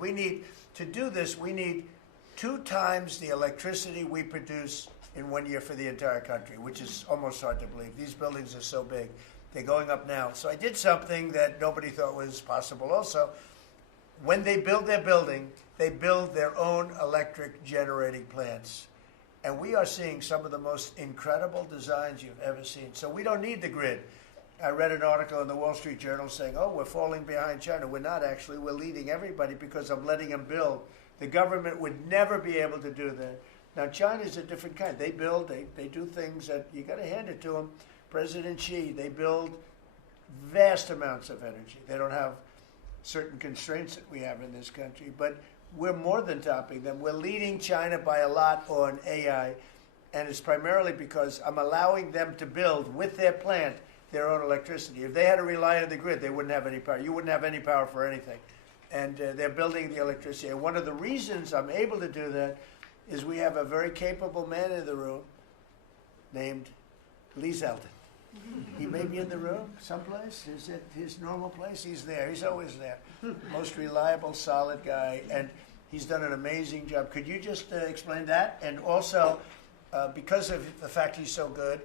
to do this, we need 2 times the electricity we produce in 1 year for the entire country, which is almost hard to believe. These buildings are so big. They're going up now. So I did something that nobody thought was possible also. When they build their building, they build their own electric generating plants. And we are seeing some of the most incredible designs you've ever seen. So we don't need the grid. I read an article in the Wall Street Journal saying, oh, we're falling behind China. We're not actually. We're leading everybody because I'm letting them build. The government would never be able to do that. Now, China's a different kind. They build, they do things that you got to hand it to them. President Xi, they build vast amounts of energy. They don't have certain constraints that we have in this country, but we're more than topping them. We're leading China by a lot on AI, and it's primarily because I'm allowing them to build with their plant their own electricity. If they had to rely on the grid, they wouldn't have any power. You wouldn't have any power for anything. And they're building the electricity. And one of the reasons I'm able to do that is we have a very capable man in the room named Lee Zeldin. He may be in the room someplace. Is it his normal place? He's there. He's always there. Most reliable, solid guy. And he's done an amazing job. Could you just explain that? And also, because of the fact he's so good,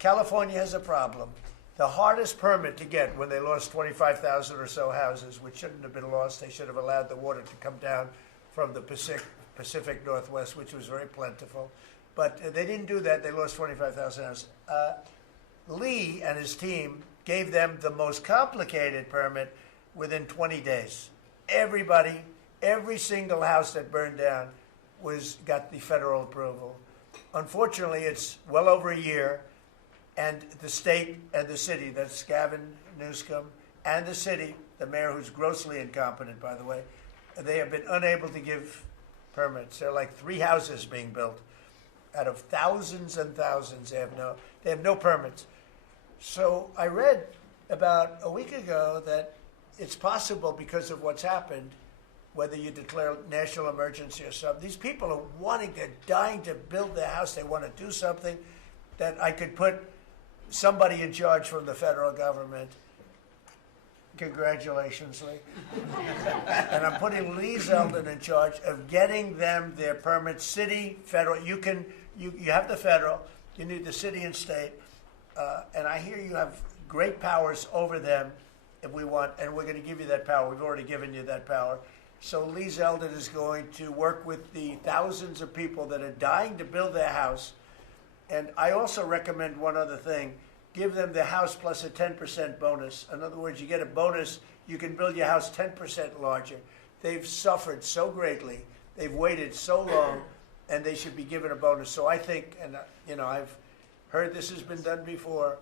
California has a problem. The hardest permit to get when they lost 25,000 or so houses, which shouldn't have been lost, they should have allowed the water to come down from the Pacific Northwest, which was very plentiful. But they didn't do that. They lost 25,000 houses. Lee and his team gave them the most complicated permit within 20 days. Everybody, every single house that burned down got the federal approval. Unfortunately, it's well over a year. And the state and the city, that's Gavin Newsom, and the city, the mayor who's grossly incompetent, by the way, they have been unable to give permits. There are like 3 houses being built out of thousands and thousands. They have no permits. So I read about a week ago that it's possible because of what's happened, whether you declare national emergency or something, these people are they're dying to build their house. They want to do something that I could put somebody in charge from the federal government. Congratulations, Lee. And I'm putting Lee Zeldin in charge of getting them their permits, city, federal. You have the federal, you need the city and state, and I hear you have great powers over them if we want, and we're going to give you that power. We've already given you that power. So Lee Zeldin is going to work with the thousands of people that are dying to build their house. And I also recommend one other thing. Give them the house plus a 10% bonus. In other words, you get a bonus, you can build your house 10% larger. They've suffered so greatly. They've waited so long, and they should be given a bonus. So I think, and I've heard this has been done before,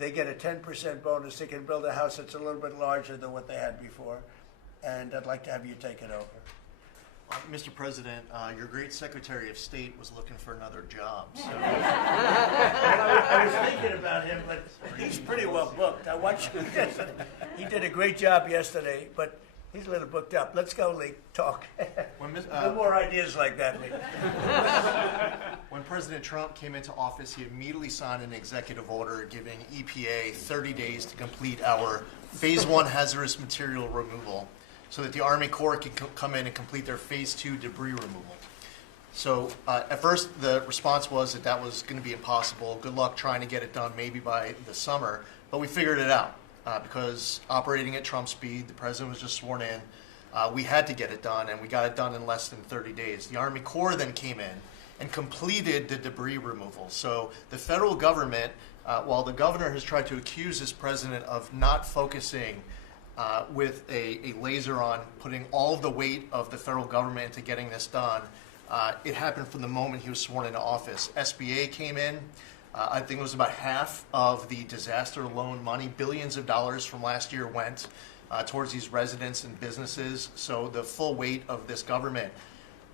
they get a 10% bonus. They can build a house that's a little bit larger than what they had before. And I'd like to have you take it over. Mr. President, your great Secretary of State was looking for another job. So. I was thinking about him, but he's pretty well booked. I watched him yesterday. He did a great job yesterday, but he's a little booked up. Let's go, Lee. Talk. No more ideas like that, Lee. When President Trump came into office, he immediately signed an executive order giving EPA 30 days to complete our Phase 1 hazardous material removal so that the Army Corps can come in and complete their Phase 2 debris removal. So at first, the response was that was going to be impossible. Good luck trying to get it done maybe by the summer. But we figured it out because operating at Trump speed, the president was just sworn in. We had to get it done, and we got it done in less than 30 days. The Army Corps then came in and completed the debris removal. So the federal government, while the governor has tried to accuse this president of not focusing with a laser on putting all of the weight of the federal government into getting this done, it happened from the moment he was sworn into office. SBA came in. I think it was about half of the disaster loan money, billions of dollars from last year went towards these residents and businesses. So the full weight of this government.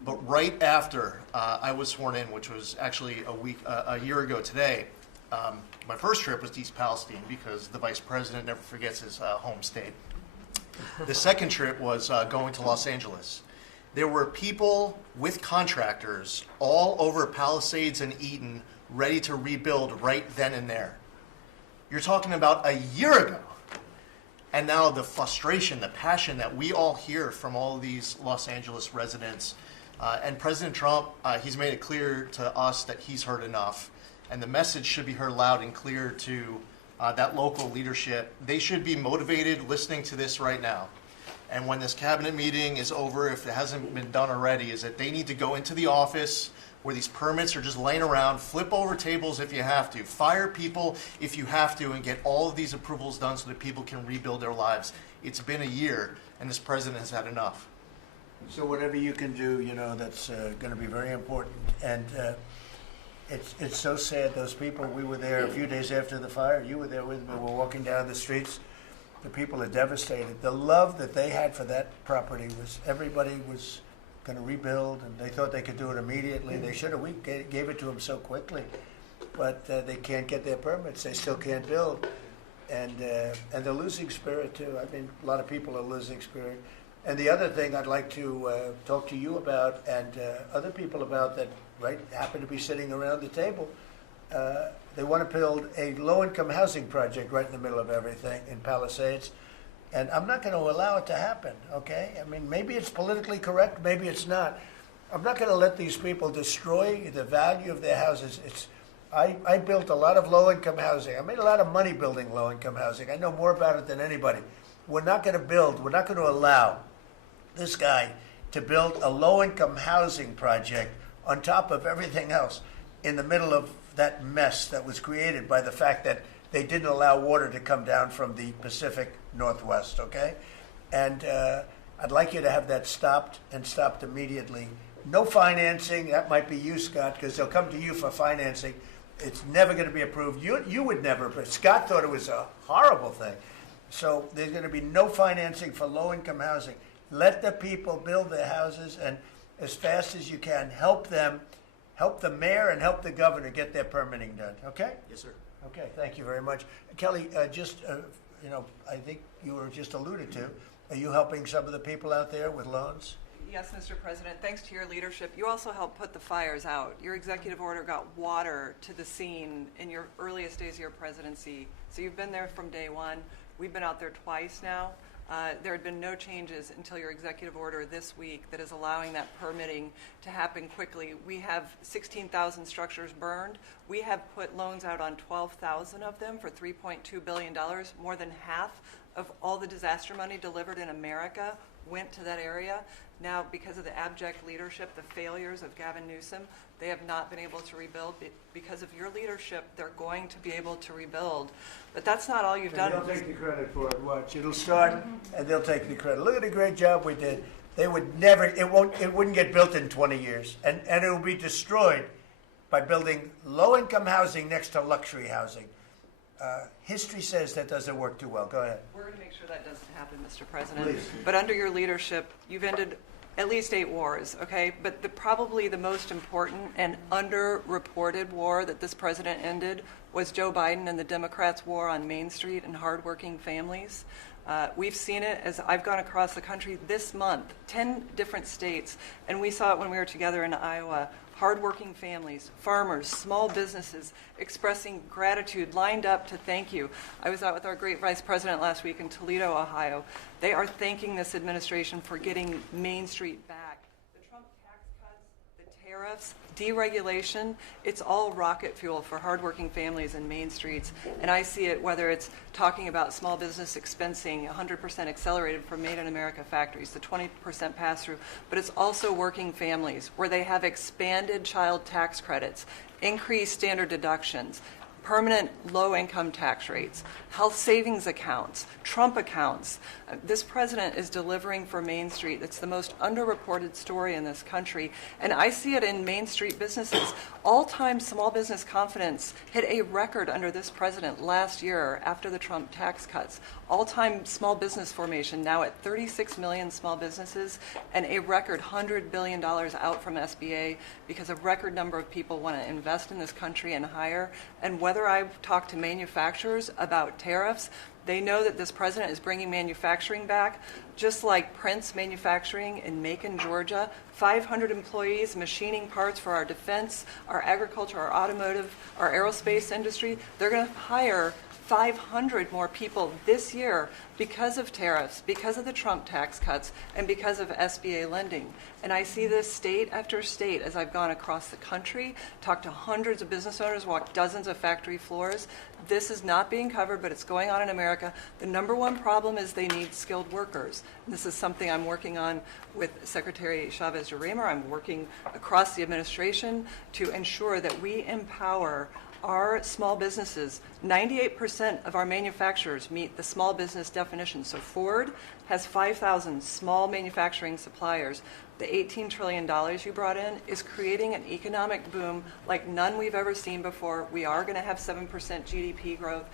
But right after I was sworn in, which was actually a year ago today, my first trip was to East Palestine because the vice president never forgets his home state. The second trip was going to Los Angeles. There were people with contractors all over Palisades and Eaton ready to rebuild right then and there. You're talking about a year ago. And now the frustration, the passion that we all hear from all of these Los Angeles residents. And President Trump, he's made it clear to us that he's heard enough. And the message should be heard loud and clear to that local leadership. They should be motivated listening to this right now. And when this cabinet meeting is over, if it hasn't been done already, is that they need to go into the office where these permits are just laying around, flip over tables if you have to, fire people if you have to, and get all of these approvals done so that people can rebuild their lives. It's been a year, and this president has had enough. So whatever you can do, that's going to be very important. And it's so sad, those people, we were there a few days after the fire. You were there with me. We're walking down the streets. The people are devastated. The love that they had for that property was everybody was going to rebuild, and they thought they could do it immediately. They should have. We gave it to them so quickly, but they can't get their permits. They still can't build, and they're losing spirit too. I mean, a lot of people are losing spirit. And the other thing I'd like to talk to you about and other people about that happen to be sitting around the table. They want to build a low-income housing project right in the middle of everything in Palisades. And I'm not going to allow it to happen, okay? I mean, maybe it's politically correct, maybe it's not. I'm not going to let these people destroy the value of their houses. I built a lot of low-income housing. I made a lot of money building low-income housing. I know more about it than anybody. We're not going to allow this guy to build a low-income housing project on top of everything else in the middle of that mess that was created by the fact that they didn't allow water to come down from the Pacific Northwest, okay? And I'd like you to have that stopped and stopped immediately. No financing. That might be you, Scott, because they'll come to you for financing. It's never going to be approved. You would never, but Scott thought it was a horrible thing. So there's going to be no financing for low-income housing. Let the people build their houses, and as fast as you can, help them, help the mayor and help the governor get their permitting done, okay? Yes, sir. Okay, thank you very much. Kelly, I think you were just alluded to. Are you helping some of the people out there with loans? Yes, Mr. President. Thanks to your leadership, you also helped put the fires out. Your executive order got water to the scene in your earliest days of your presidency. So you've been there from day one. We've been out there twice now. There had been no changes until your executive order this week that is allowing that permitting to happen quickly. We have 16,000 structures burned. We have put loans out on 12,000 of them for $3.2 billion. More than half of all the disaster money delivered in America went to that area. Now, because of the abject leadership, the failures of Gavin Newsom, they have not been able to rebuild. Because of your leadership, they're going to be able to rebuild. But that's not all you've done. They'll take the credit for it. Watch. It'll start, and they'll take the credit. Look at the great job we did. They would never. It wouldn't get built in 20 years, and it will be destroyed by building low-income housing next to luxury housing. History says that doesn't work too well. Go ahead. We're going to make sure that doesn't happen, Mr. President. Please. But under your leadership, you've ended at least 8 wars, okay? But probably the most important and underreported war that this president ended was Joe Biden and the Democrats' war on Main Street and hardworking families. We've seen it as I've gone across the country this month, 10 different states, and we saw it when we were together in Iowa. Hardworking families, farmers, small businesses expressing gratitude, lined up to thank you. I was out with our great vice president last week in Toledo, Ohio. They are thanking this administration for getting Main Street back. The Trump tax cuts, the tariffs, deregulation, it's all rocket fuel for hardworking families in Main Streets. And I see it whether it's talking about small business expensing, 100% accelerated for Made in America factories, the 20% pass-through, but it's also working families where they have expanded child tax credits, increased standard deductions, permanent low-income tax rates, health savings accounts, Trump accounts. This president is delivering for Main Street. It's the most underreported story in this country. And I see it in Main Street businesses. All-time small business confidence hit a record under this president last year after the Trump tax cuts. All-time small business formation now at 36 million small businesses and a record $100 billion out from SBA because a record number of people want to invest in this country and hire. And whether I've talked to manufacturers about tariffs, they know that this president is bringing manufacturing back, just like Prince Manufacturing in Macon, Georgia. 500 employees machining parts for our defense, our agriculture, our automotive, our aerospace industry. They're going to hire 500 more people this year because of tariffs, because of the Trump tax cuts, and because of SBA lending. And I see this state after state as I've gone across the country, talked to hundreds of business owners, walked dozens of factory floors. This is not being covered, but it's going on in America. The number one problem is they need skilled workers. And this is something I'm working on with Secretary Chavez-Jurimer. I'm working across the administration to ensure that we empower our small businesses. 98% of our manufacturers meet the small business definition. So Ford has 5,000 small manufacturing suppliers. The $18 trillion you brought in is creating an economic boom like none we've ever seen before. We are going to have 7% GDP growth.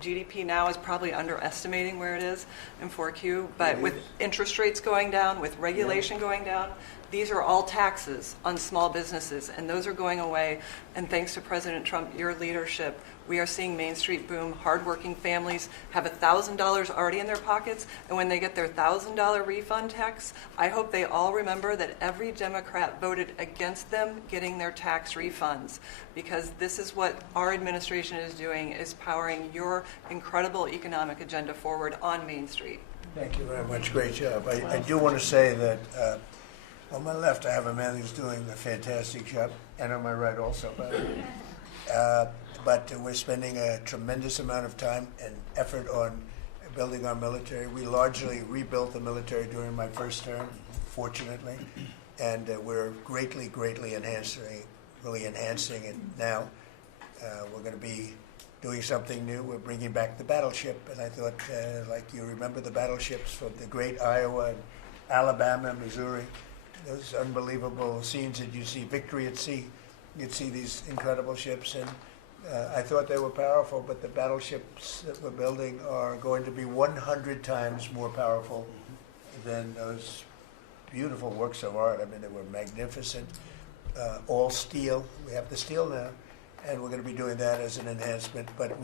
GDP now is probably underestimating where it is in 4Q, but with interest rates going down, with regulation going down, these are all taxes on small businesses, and those are going away. And thanks to President Trump, your leadership, we are seeing Main Street boom. Hardworking families have $1,000 already in their pockets, and when they get their $1,000 refund tax, I hope they all remember that every Democrat voted against them getting their tax refunds, because this is what our administration is doing, is powering your incredible economic agenda forward on Main Street. Thank you very much. Great job. I do want to say that on my left, I have a man who's doing a fantastic job, and on my right also, by the way. But we're spending a tremendous amount of time and effort on building our military. We largely rebuilt the military during my first term, fortunately, and we're greatly enhancing it now. We're going to be doing something new. We're bringing back the battleship, and I thought, like you remember the battleships from the great Iowa and Alabama, Missouri, those unbelievable scenes that you see, Victory at Sea. You'd see these incredible ships, and I thought they were powerful, but the battleships that we're building are going to be 100 times more powerful than those beautiful works of art. I mean, they were magnificent, all steel. We have the steel now, and we're going to be doing that as an enhancement, but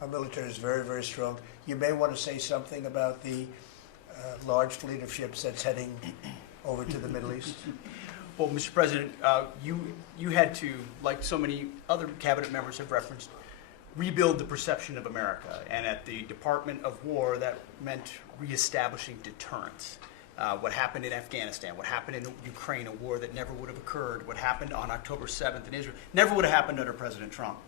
our military is very, very strong. You may want to say something about the large fleet of ships that's heading over to the Middle East. Well, Mr. President, you had to, like so many other cabinet members have referenced, rebuild the perception of America. And at the Department of War, that meant reestablishing deterrence. What happened in Afghanistan, what happened in Ukraine, a war that never would have occurred, what happened on October 7th in Israel, never would have happened under President Trump.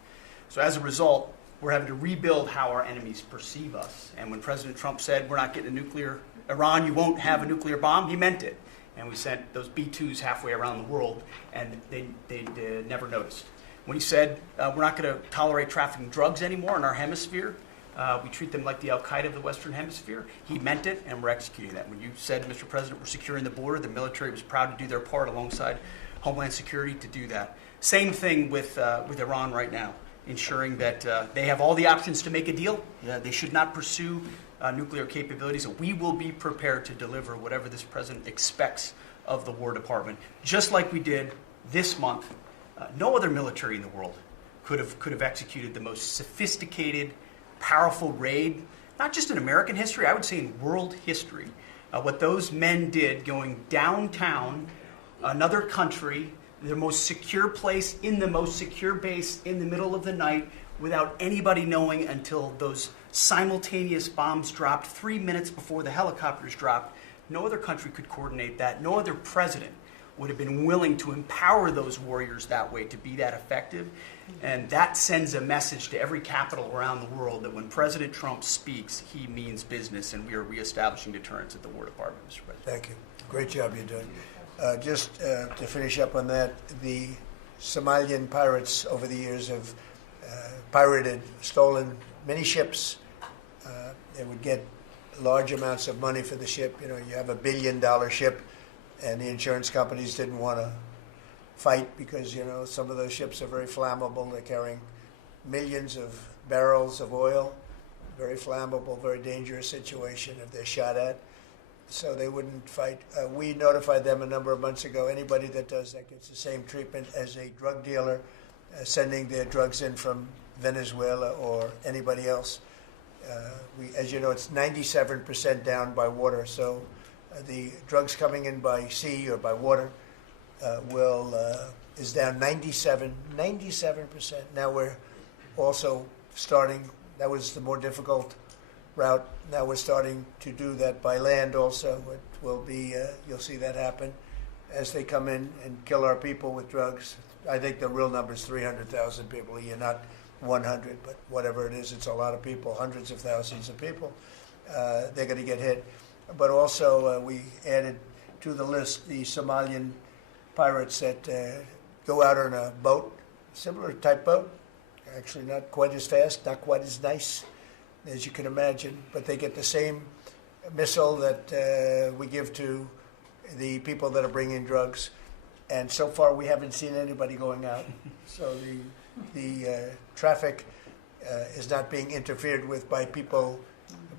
So as a result, we're having to rebuild how our enemies perceive us. And when President Trump said, we're not getting Iran, you won't have a nuclear bomb, he meant it. And we sent those B-2s halfway around the world, and they never noticed. When he said, we're not going to tolerate trafficking drugs anymore in our hemisphere, we treat them like the Al-Qaeda of the Western Hemisphere, he meant it, and we're executing that. When you said, Mr. President, we're securing the border, the military was proud to do their part alongside Homeland Security to do that. Same thing with Iran right now. ensuring that they have all the options to make a deal. They should not pursue nuclear capabilities, and we will be prepared to deliver whatever this president expects of the War Department, just like we did this month. No other military in the world could have executed the most sophisticated, powerful raid, not just in American history, I would say in world history. What those men did going downtown, another country, the most secure place in the most secure base in the middle of the night, without anybody knowing until those simultaneous bombs dropped 3 minutes before the helicopters dropped. No other country could coordinate that. No other president would have been willing to empower those warriors that way to be that effective. And that sends a message to every capital around the world that when President Trump speaks, he means business, and we are reestablishing deterrence at the War Department, Mr. President. Thank you. Great job you're doing. Just to finish up on that, the Somalian pirates over the years have pirated, stolen many ships. They would get large amounts of money for the ship. You know, you have $1 billion ship, and the insurance companies didn't want to fight because, you know, some of those ships are very flammable. They're carrying millions of barrels of oil. Very flammable, very dangerous situation if they're shot at. So they wouldn't fight. We notified them a number of months ago. Anybody that does that gets the same treatment as a drug dealer sending their drugs in from Venezuela or anybody else. As you know, it's 97% down by water. So the drugs coming in by sea or by water is down 97%. Now we're also starting. That was the more difficult route. Now we're starting to do that by land also. It will be, you'll see that happen as they come in and kill our people with drugs. I think the real number is 300,000 people a year, not 100, but whatever it is, it's a lot of people, hundreds of thousands of people. They're going to get hit. But also we added to the list the Somalian pirates that go out on a boat, similar type boat, actually not quite as fast, not quite as nice as you can imagine, but they get the same missile that we give to the people that are bringing drugs. And so far, we haven't seen anybody going out. So the traffic is not being interfered with by people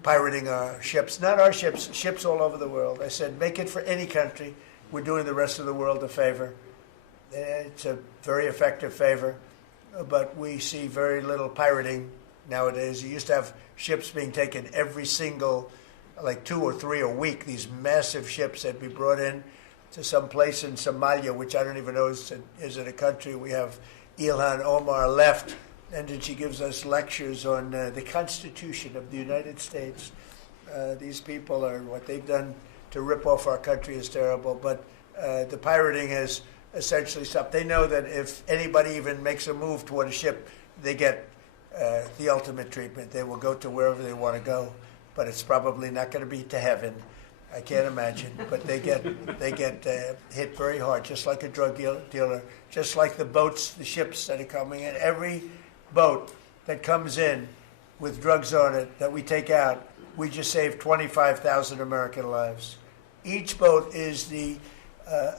pirating our ships. Not our ships, ships all over the world. I said, make it for any country. We're doing the rest of the world a favor. It's a very effective favor, but we see very little pirating nowadays. You used to have ships being taken every single, like 2 or 3 a week, these massive ships that be brought in to some place in Somalia, which I don't even know is it a country. We have Ilhan Omar left, and then she gives us lectures on the Constitution of the United States. These people are, what they've done to rip off our country is terrible, but the pirating has essentially stopped. They know that if anybody even makes a move toward a ship, they get the ultimate treatment. They will go to wherever they want to go, but it's probably not going to be to heaven. I can't imagine, but they get hit very hard, just like a drug dealer, just like the boats, the ships that are coming in. Every boat that comes in with drugs on it that we take out, we just saved 25,000 American lives. Each boat is the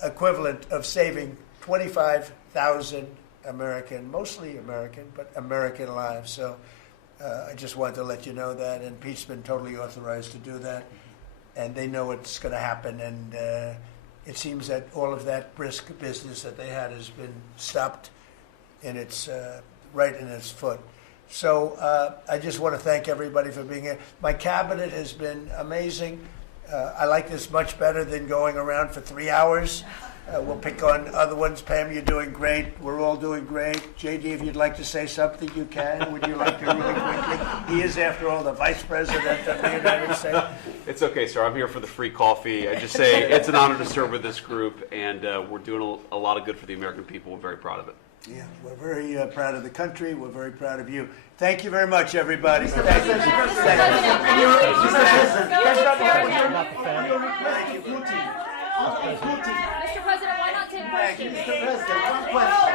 equivalent of saving 25,000 American, mostly American, but American lives. So I just wanted to let you know that, and Pete's been totally authorized to do that. And they know it's going to happen, and it seems that all of that brisk business that they had has been stopped in its right in its foot. So I just want to thank everybody for being here. My cabinet has been amazing. I like this much better than going around for 3 hours. We'll pick on other ones. Pam, you're doing great. We're all doing great. JD, if you'd like to say something, you can. Would you like to really quickly? He is, after all, the Vice President of the United States. It's okay, sir. I'm here for the free coffee. I just say it's an honor to serve with this group, and we're doing a lot of good for the American people. We're very proud of it. Yeah, we're very proud of the country. We're very proud of you. Thank you very much, everybody. Thank you. Mr. President, why not take questions? Mr. President, one question.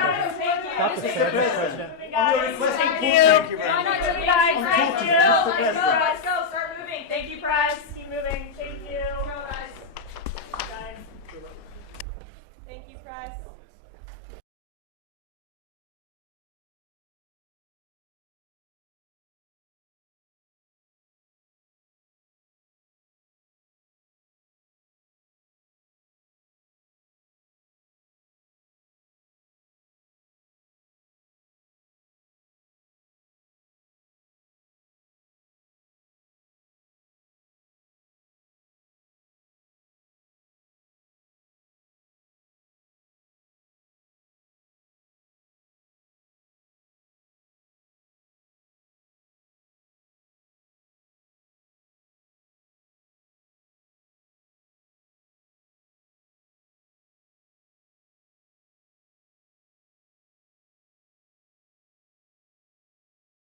Mr. President, On your request, thank thank you very Why much. not take guys? Thank you. Mr. President. Let's go. Start moving. Thank you, Price.